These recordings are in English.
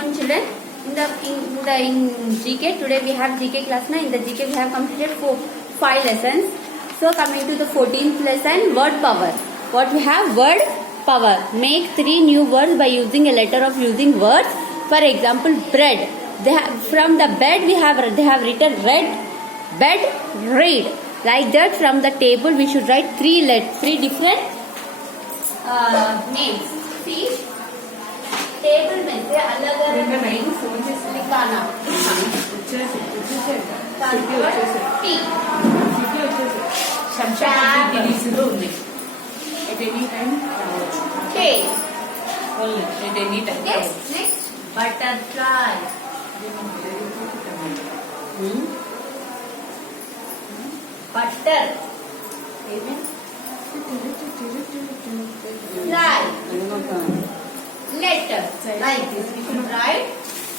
morning, children. In GK today we have GK class. Now in the GK we have completed 5 lessons. So coming to the 14th lesson, word power. What we have? Word power. Make 3 new words by using a letter of using words. For example, bread. From the bed they have written red, bed, read. Like that, from the table we should write 3 different names. See, table में से अलग अलग names लिखाना. Tea. At any time. Cake. At any time. Yes. Next, butterfly. Butter. Fly. Letter. Like this. We should write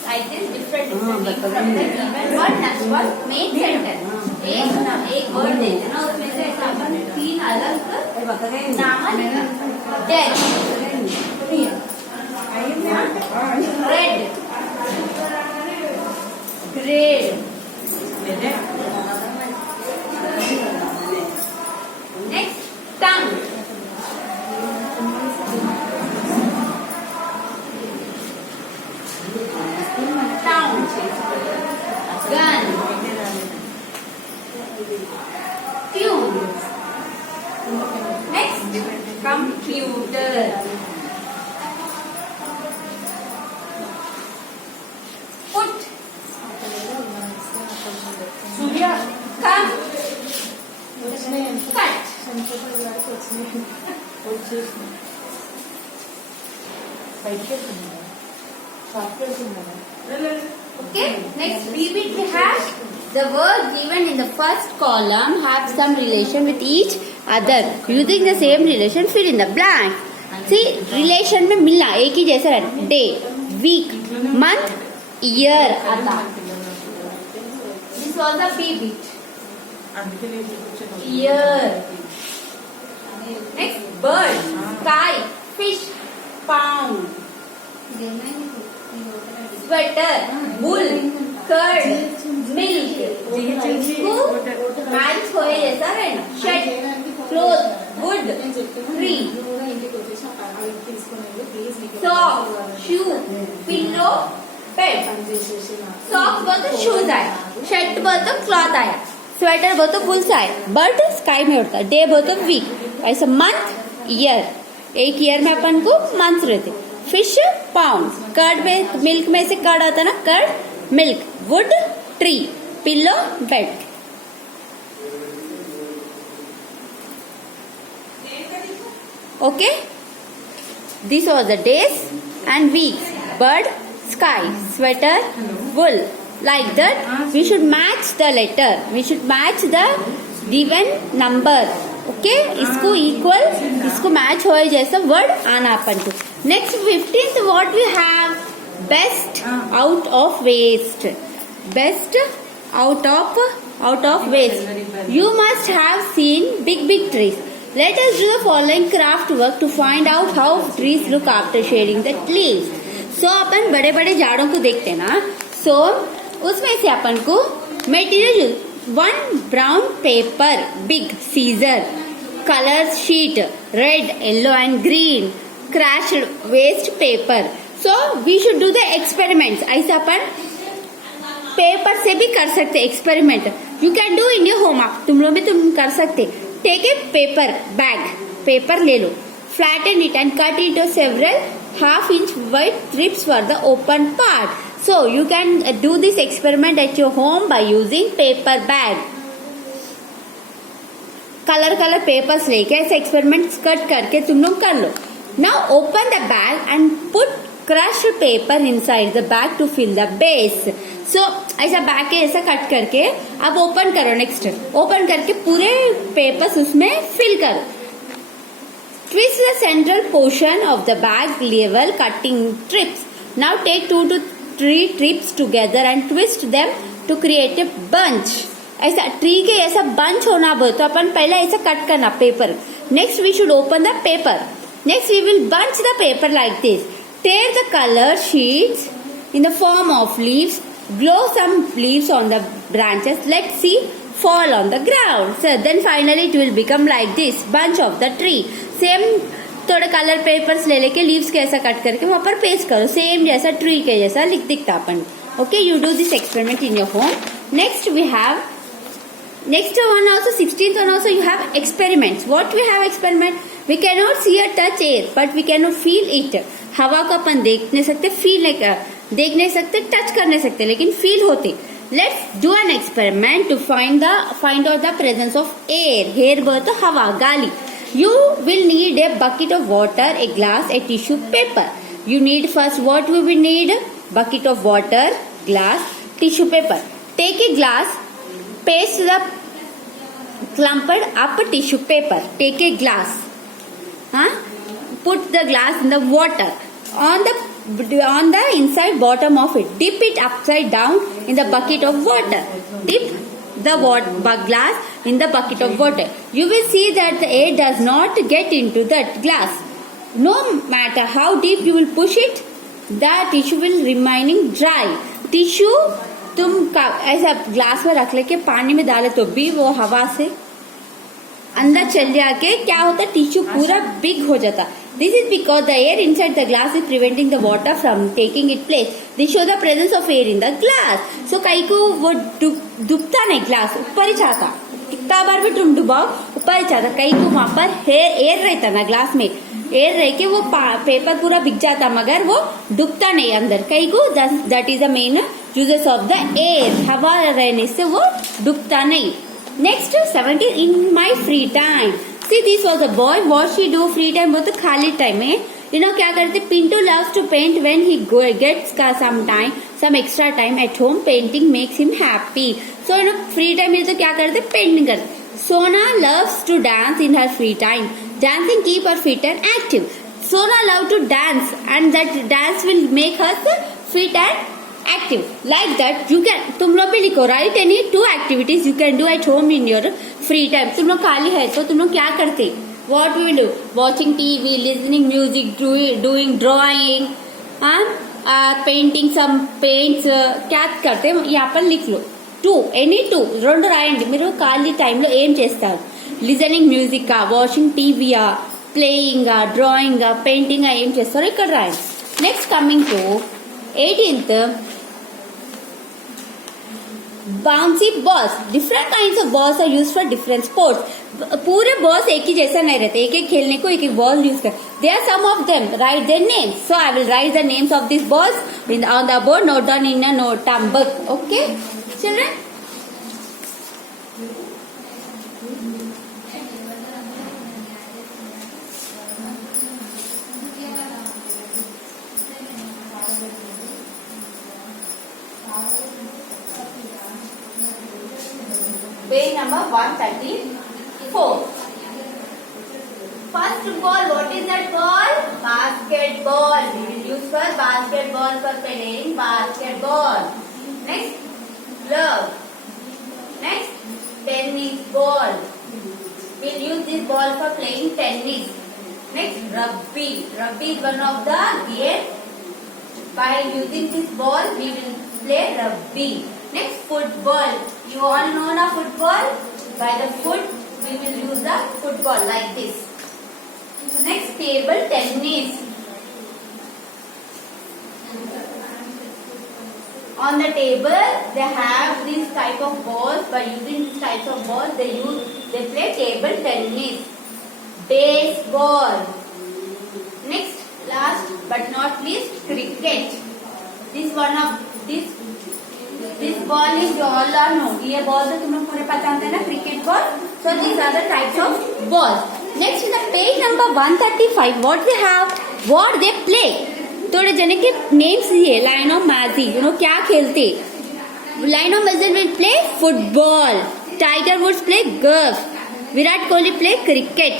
like this different names from the given word. Next one, main sentence. एक word देते ना, उसमें से अपन 3 अलग नाम death, red, grade. Next, tongue. Town, gun, tune. Next, computer. Put. Surya. Come. Cut. Okay. Next, repeat. We have the words given in the first column have some relation with each other. Using the same relation, fill in the blank. See, relation में मिलना एक ही जैसा रहना. Day, week, month, year आता. This was the B bit. Year. Next, bird, sky, fish, pound. Sweater, wool, curd, milk. Match होए जैसा है ना. Shed, cloth, wood, tree. Sock, shoe, pillow, bed. Socks बोलते shoes आया. Shed बोलते cloth आया. Sweater बोलते wool आया. Bird sky में उड़ता. Day बोलते week. ऐसा month, year. एक ईयर में अपन को मंथ रहते. Fish, pound. कर्ड में, मिल्क में से कर्ड आता ना, curd, milk. Wood, tree. Pillow, bed. Okay, these are the days and weeks. Bird, sky, sweater, wool. Like that, we should match the letter. We should match the given number. Okay, इसको equal, इसको match होए जैसा word आना अपन को. Next, 15th, what we have? Best out of waste. Best out of waste. You must have seen big trees. Let us do the following craft work to find out how trees look after shedding the leaves. So अपन बड़े बड़े झाड़ों को देखते हैं ना. So उसमें से अपन को material 1 brown paper, big scissor, colors sheet, red, yellow and green, crushed waste paper. So we should do the experiments. ऐसा अपन पेपर से भी कर सकते experiment. You can do in your home. तुम लोग भी तुम कर सकते. Take a paper bag. Paper ले लो. Flatten it and cut it several half-inch wide strips for the open part. So you can do this experiment at your home by using paper bag. Colour papers लेके ऐसे experiment cut करके तुम लोग कर लो. Now open the bag and put crushed paper inside the bag to fill the base. So ऐसा bag के ऐसा कट करके अब ओपन करो. नेक्स्ट ओपन करके पूरे पेपर्स उसमें फिल करो. Twist the central portion of the bag level cutting strips. Now take 2 to 3 strips together and twist them to create a bunch. ऐसा ट्री के ऐसा बंच होना बोल तो अपन पहले ऐसा कट करना paper. Next we should open the paper. Next we will bunch the paper like this. Tear the color sheets in the form of leaves. Blow some leaves on the branches. Let's see fall on the ground. So then finally it will become like this bunch of the tree. Same थोड़े colour papers ले लेके leaves के ऐसा cut करके वहां पर paste करो. Same जैसा ट्री के जैसा लिख दिखता अपन. Okay, you do this experiment in your home. Next we have next one also 16th one also you have experiments. What we have experiment? We cannot see or touch air but we cannot feel it. हवा को अपन देख नहीं सकते, feel देख नहीं सकते, touch कर नहीं सकते, लेकिन फील होते. Let's do an experiment to find out the presence of air. Air बोलते हवा, गाली. You will need a bucket of water, a glass, a tissue paper. You need first what we will need? Bucket of water, glass, tissue paper. Take a glass. Paste the clumped up tissue paper. Take a glass. Put the glass in the water. On the inside bottom of it, dip it upside down in the bucket of water. Dip the glass in the bucket of water. You will see that the air does not get into that glass. No matter how deep you will push it, the tissue will remaining dry. Tissue तुम ऐसा glass में रख लेके पानी में डाले तो भी वो हवा से अंदर चल जाके क्या होता है, टिश्यू पूरा बिग हो जाता. This is because the air inside the glass is preventing the water from taking it place. This show the presence of air in the glass. So कहीं को वो डूबता नहीं, ग्लास ऊपर ही जाता. कितना बार भी तुम डुबाओ ऊपर ही जाता. कहीं को वहां पर एयर रहता ना ग्लास में, एयर रह के वो पेपर पूरा बिक जाता, मगर वो डूबता नहीं अंदर. कहीं को that is the main uses of the air. हवा रहने से वो डूबता नहीं. Next 17 in my free time. See this was a boy. What she do free time बोलते खाली टाइम में क्या करते. Pintu loves to paint when he gets some extra time at home. Painting makes him happy. So free time में तो क्या करते, painting करते. Sona loves to dance in her free time. Dancing keep her fit and active. Sona loves to dance and that dance will make her fit and active. Like that you can, तुम लोग भी लिखो, write any 2 activities you can do at home in your free time. तुम लोग खाली है तो तुम लोग क्या करते? What we will do? Watching TV, listening music, doing drawing, painting some paints. क्या करते यहाँ पर लिख लो. 2 ఎనీ 2 రెండు రాయండి. మీరు ఖాళీ టైంలో ఏం చేస్తారు? లిజనింగ్ మ్యూజిక్, వాచింగ్ టీవీయా, ప్లేయింగ్, డ్రాయింగ్, పెయింటింగ్ ఏం చేస్తారో ఇక్కడ రాయండి. Next coming to 18th bouncy balls. Different kinds of balls are use for different sports. पूरे बॉल्स एक ही जैसा नहीं रहते, एक एक खेलने को एक एक बॉल यूज कर. They are some of them. Write their names. So I will write the names of this balls on the board. Note down in a notebook. Okay children. Page number 134. First ball, what is that ball? Basketball. We will use for basketball for playing basketball. Next, glove. Next, tennis ball. We'll use this ball for playing tennis. Next, rugby. Rugby is one of the game. By using this ball, we will play rugby. Next, football. You all know the football. By the foot, we will use the football like this. Next, table tennis. On the table, they have this type of balls. By using these types of balls, they play table tennis. Baseball. Next, last but not least, cricket. This ball is all or no. ये ball तो तुम लोग पूरे पता होते हैं ना, cricket ball. So these are the types of balls. Next, in the page number 135, what we have, what they play. थोड़े जने के नेम्स दिए. लायनो मैजी, क्या खेलते. Lionel Messi will play football. Tiger Woods play golf. Virat Kohli play cricket.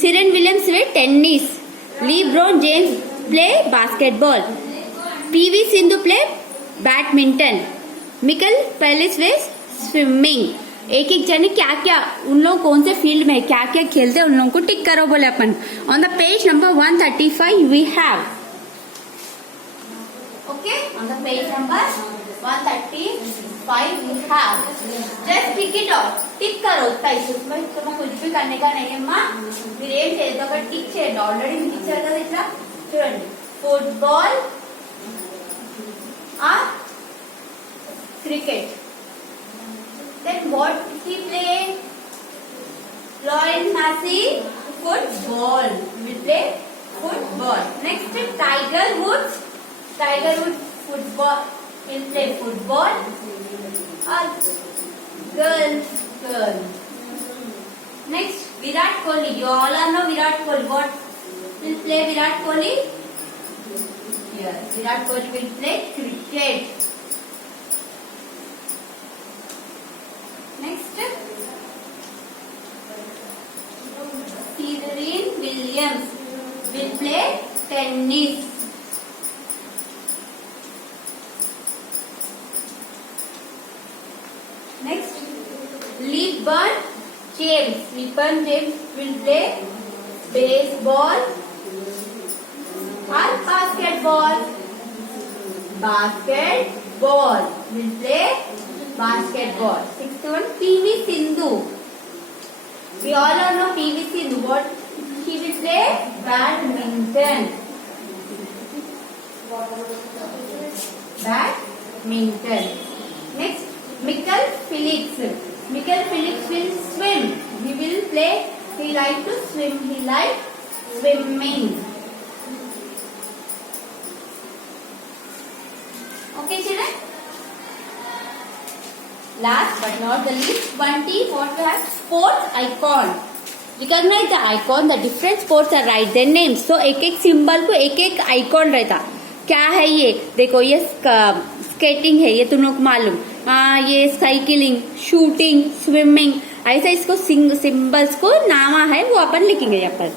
Serena Williams play tennis. LeBron James play basketball. PV Sindhu play badminton. Michael Phelps play swimming. एक एक जने क्या क्या उन लोग कौन से फील्ड में क्या क्या खेलते हैं उन लोगों को टिक करो बोले अपन. On the page number 135 we have On the page number 135 we have. Just tick it out. टिक करो ताई उसमें तुम्हें कुछ भी करने का नहीं है माँ ग्रेड చేద్దాం ఒక టిక్ చేయండి ఆల్రెడీ మీకు ఇచ్చారు కదా ఇట్లా చూడండి football or cricket. Then what he played? Lawrence Massey football. We play football. Next Tiger Woods. Tiger Woods football. Will play football. Or girls. Next Virat Kohli. You all know Virat Kohli. What will play Virat Kohli? Yes, Virat Kohli will play cricket. Next, Serena Williams will play tennis. Next, LeBron James will play baseball or basketball. Basketball will play basketball. Sixth one, PV Sindhu. We all know PV Sindhu. What she will play? Badminton. Badminton. Next, Michael Phillips. Michael Phillips will swim. He will play. He like to swim. He like swimming. Okay, children. Last but not the least, 20 what we have sports icon. Recognize the icon. The different sports are write their names. So एक एक symbol को एक एक icon रहता. क्या है ये? देखो ये स्केटिंग है, ये तुम लोग मालूम. ये साइकिलिंग, शूटिंग, स्विमिंग, ऐसा इसको सिंबल्स को नामा है वो अपन लिखेंगे यहाँ पर.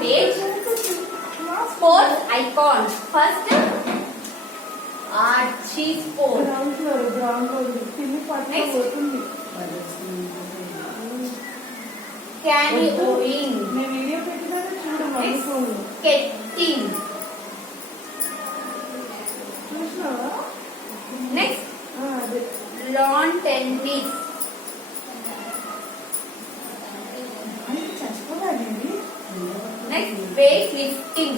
Page sports icon. First, Archie Sport. Next, canoeing. Next, skating. Next, lawn tennis. Next, weightlifting.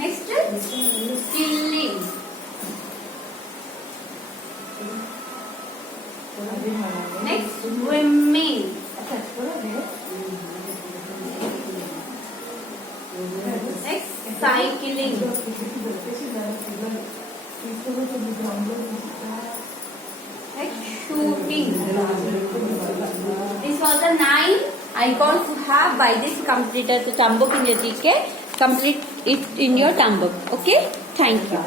Next, skiing. Next, swimming. Next, cycling. Next, shooting. These are the 9 icons you have by this completed the term book in your GK. Complete it in your term book. Okay? Thank you.